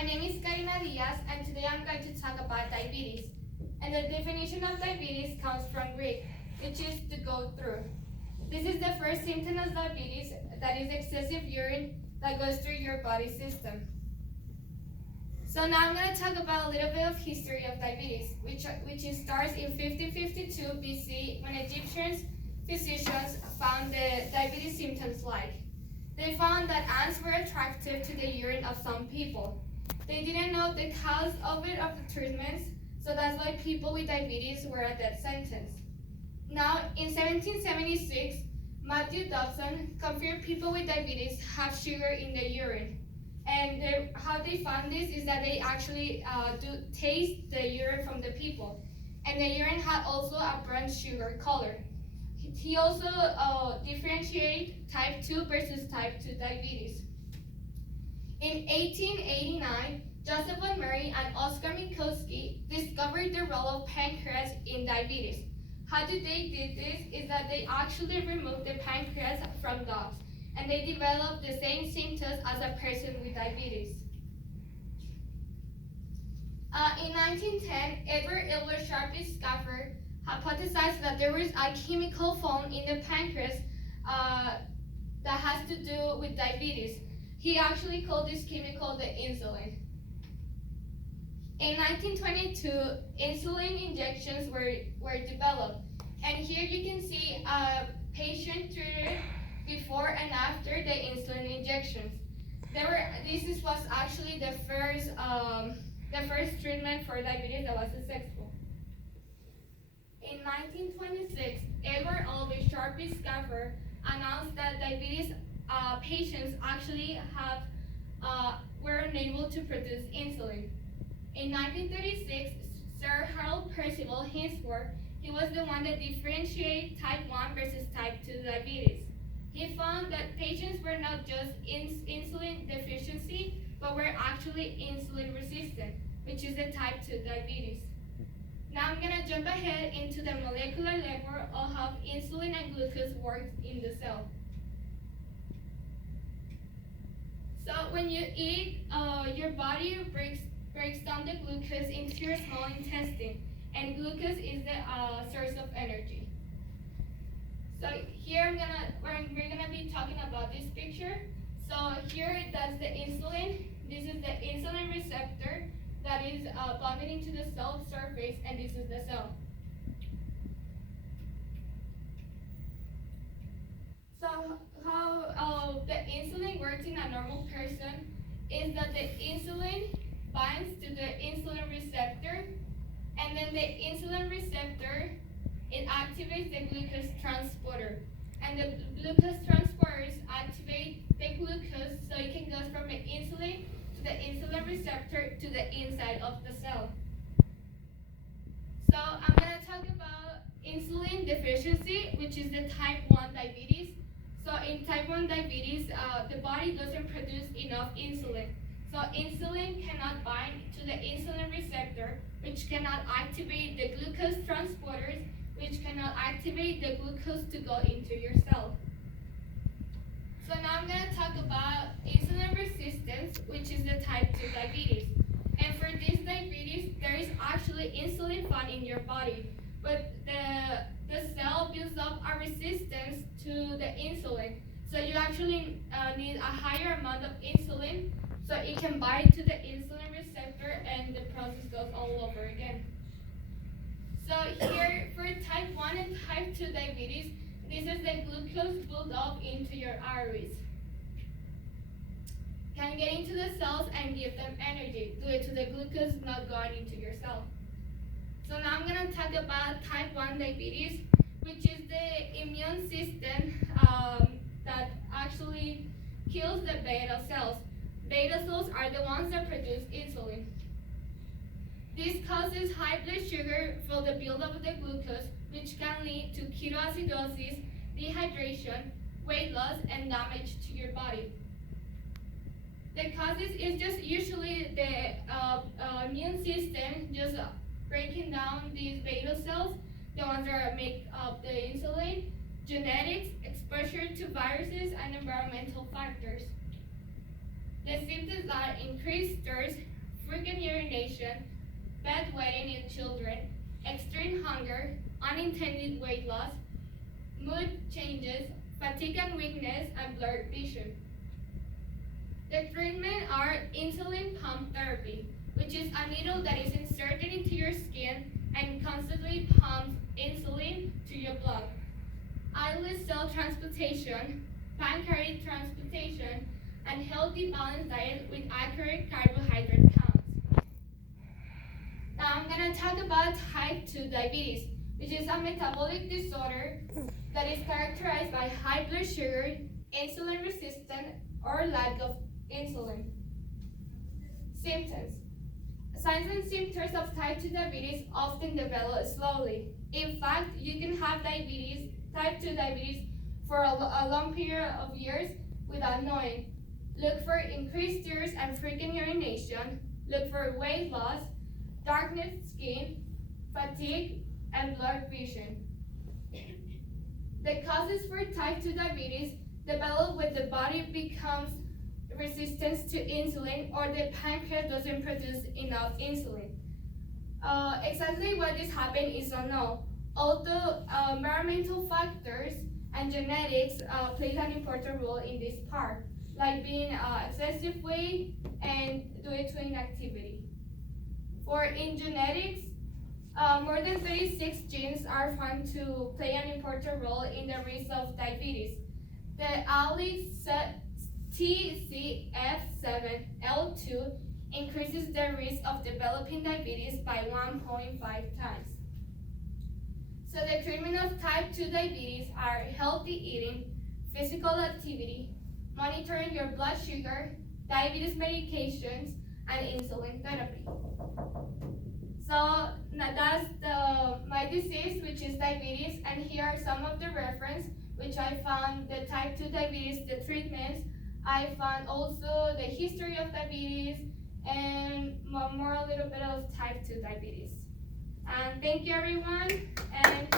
My name is Karina Diaz, and today I'm going to talk about diabetes. And the definition of diabetes comes from Greek, which is to go through. This is the first symptom of diabetes, that is excessive urine that goes through your body system. So now I'm going to talk about a little bit of history of diabetes, which starts in 1552 BC when Egyptian physicians found the diabetes symptoms like. They found that ants were attractive to the urine of some people. They didn't know the cause of the treatments, so that's why people with diabetes were a death sentence. Now, in 1776, Matthew Dobson confirmed people with diabetes have sugar in their urine. And how they found this is that they actually do taste the urine from the people. And the urine had also a brown sugar color. He also differentiated type 2 versus type 2 diabetes. In 1889, Joseph von Murray and Oskar Minkowski discovered the role of pancreas in diabetes. How they did this is that they actually removed the pancreas from dogs, and they developed the same symptoms as a person with diabetes. In 1910, Edward Elwer Sharpley-Schaffer hypothesized that there was a chemical found in the pancreas that has to do with diabetes. He actually called this chemical the insulin. In 1922, insulin injections were developed. And here you can see a patient treated before and after the insulin injections. This was actually the first treatment for diabetes that was successful. In 1926, Edward Albee Sharpley-Schaffer announced that diabetes patients actually were unable to produce insulin. In 1936, Sir Harold Percival Hinsworth, he was the one that differentiated type 1 versus type 2 diabetes. He found that patients were not just insulin deficiency, but were actually insulin resistant, which is the type 2 diabetes. Now I'm going to jump ahead into the molecular level of how insulin and glucose work in the cell. So when you eat, your body breaks down the glucose into your small intestine, and glucose is the source of energy. So here we're gonna be talking about this picture. So here that's the insulin. This is the insulin receptor that is bonded into the cell surface, and this is the cell. So how the insulin works in a normal person is that the insulin binds to the insulin receptor, and then the insulin receptor, it activates the glucose transporter, and the glucose transporters activate the glucose so it can go from the insulin to the insulin receptor to the inside of the cell. So I'm going to talk about insulin deficiency, which is the type 1 diabetes. So in type 1 diabetes, the body doesn't produce enough insulin. So insulin cannot bind to the insulin receptor, which cannot activate the glucose transporters, which cannot activate the glucose to go into your cell. So now I'm going to talk about insulin resistance, which is the type 2 diabetes. And for this diabetes, there is actually insulin found in your body, but the cell builds up a resistance to the insulin. So you actually need a higher amount of insulin so it can bind to the insulin receptor, and the process goes all over again. So here for type 1 and type 2 diabetes, this is the glucose built up into your arteries. Can get into the cells and give them energy due to the glucose not going into your cell. So now I'm going to talk about type 1 diabetes, which is the immune system that actually kills the beta cells. Beta cells are the ones that produce insulin. This causes high blood sugar for the buildup of the glucose, which can lead to ketoacidosis, dehydration, weight loss, and damage to your body. The causes is just usually the immune system just breaking down these beta cells, the ones that make up the insulin, genetics, exposure to viruses, and environmental factors. The symptoms are increased thirst, frequent urination, bedwetting in children, extreme hunger, unintended weight loss, mood changes, fatigue and weakness, and blurred vision. The treatment are insulin pump therapy, which is a needle that is inserted into your skin and constantly pumps insulin to your blood. Islet cell transplantation, pancreatic transplantation, and healthy balanced diet with accurate carbohydrate counts. Now I'm going to talk about type 2 diabetes, which is a metabolic disorder that is characterized by high blood sugar, insulin resistance, or lack of insulin. Symptoms. Signs and symptoms of type 2 diabetes often develop slowly. In fact, you can have type 2 diabetes for a long period of years without knowing. Look for increased thirst and frequent urination. Look for weight loss, darkness skin, fatigue, and blurred vision. The causes for type 2 diabetes develop when the body becomes resistant to insulin or the pancreas doesn't produce enough insulin. Exactly what this happens is unknown, although environmental factors and genetics play an important role in this part, like being excessive weight and due to inactivity. In genetics, more than 36 genes are found to play an important role in the risk of diabetes. The allele TCF7L2 increases the risk of developing diabetes by 1.5 times. So the treatment of type 2 diabetes are healthy eating, physical activity, monitoring your blood sugar, diabetes medications, and insulin therapy. So that's my disease, which is diabetes, and here are some of the reference which I found the type 2 diabetes, the treatments. I found also the history of diabetes and more a little bit of type 2 diabetes. And thank you everyone. And